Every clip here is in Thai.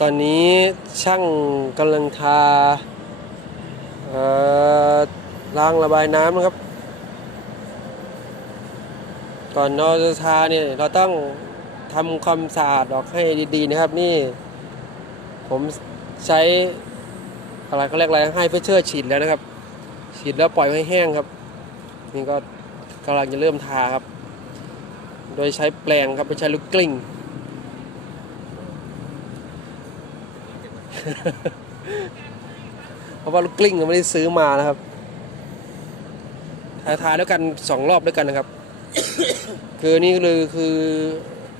ตอนนี้ช่างกำลังทาล้างระบายน้ำนะครับ ก่อนเราจะทาเนี่ยเราต้องทำความสะอาดออกให้ดีๆนะครับนี่ ผมใช้อะไรเขาเรียกอะไรให้เฟเชอร์ฉีดแล้วนะครับ ฉีดแล้วปล่อยให้แห้งครับ นี่ก็กำลังจะเริ่มทาครับ โดยใช้แปรงครับไม่ใช้ลูกกลิ้ง เพราะว่าลูกกลิ้งไม่ได้ซื้อมานะครับทาทาด้วยกันสองรอบด้วยกันนะครับ คือนี่คือคือ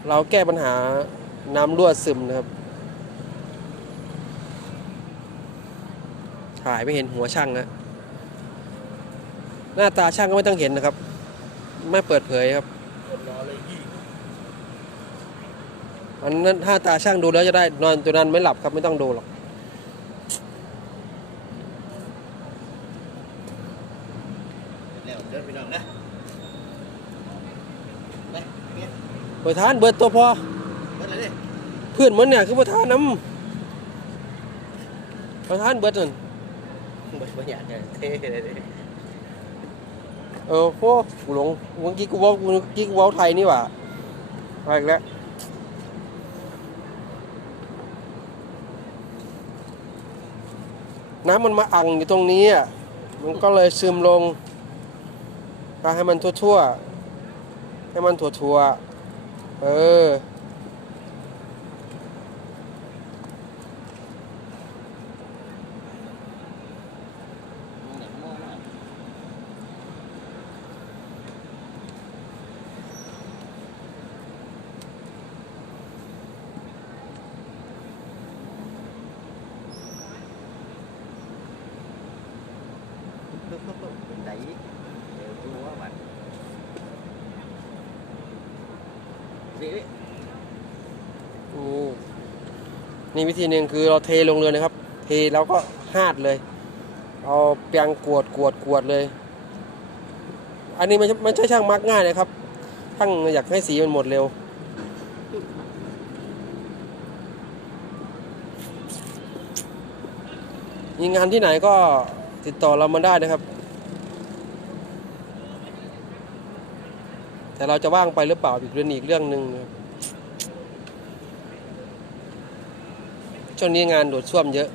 เราแก้ปัญหาน้ำรั่วซึมนะครับ ถ่ายไม่เห็นหัวช่างนะหน้าตาช่างก็ไม่ต้องเห็นนะครับ ไม่เปิดเผยครับอันนั้นถ้าตาช่างดูแล้วจะได้นอนตัวนั้นไม่หลับครับไม่ต้องดูหรอก แล้วเดินไปน้องนะ ไปเนี่ยเปิดทานเบิดตัวพอ เบิดเลยดิเพื่อนมันเนี่ยคือประธานน้ำประธานเบิดนั่นเบิดบ่อยากจะเท่เลยดิเออพวกกูหลงเมื่อกี้กูเว่าเมื่อกี้กูเว่าไทยนี่หว่าไปอีกแล้วน้ำมันมาอังอยู่ตรงนี้อะมันก็เลยซึมลงก็ให้มันทั่วๆ ให้มันถั่วๆ เออไหนเดี๋ยวดูว่าบัตร นี่นี่นี่วิธีหนึ่งคือเราเทลงเลยนะครับ เทแล้วก็หาดเลย เอาเปียงกวดกวดกวดเลย อันนี้มันมันใช่ช่างมักง่ายนะครับช่างอยากให้สีมันหมดเร็ว มีงานที่ไหนก็ติดต่อเรามาได้นะครับ แต่เราจะว่างไปหรือเปล่าอีกเรื่องอีกเรื่องหนึ่งช่วงนี้งานโดดช่วมเยอะ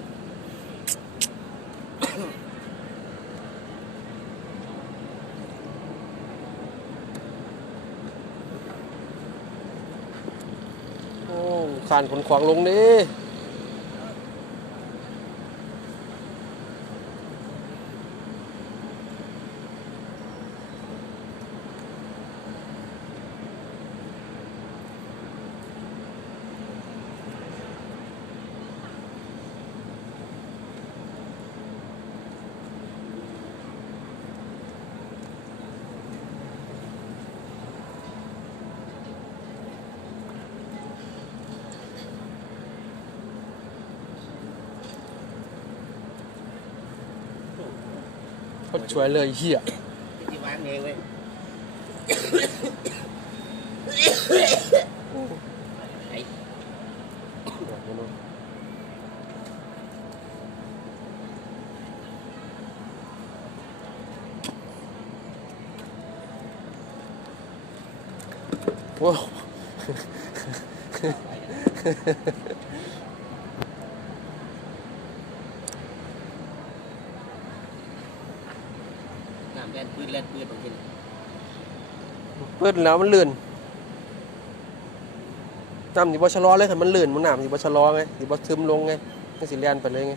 โอ้ขานขนขวางลงดิ ก็ช่วยเลยเฮียที่วางเองเว้ยไอ้โอ้ น้ำ แล่นปืนแล่นปืนบางทีปืนแล้วมันลื่นน้ำสิบ่ชะลอเลยค่ะมันลื่นมันน้ำสิบ่ชะลอไงสิบ่ซึมลงไงมันสิเลียนไปเลยไง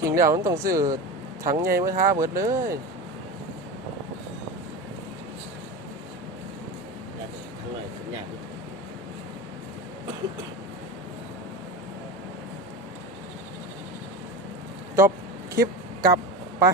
จริงแล้วมันต้องซื้อถังใหญ่มาทาเบิดเลยแล้วทั้งหน่อยสัญญาณจบกลับไป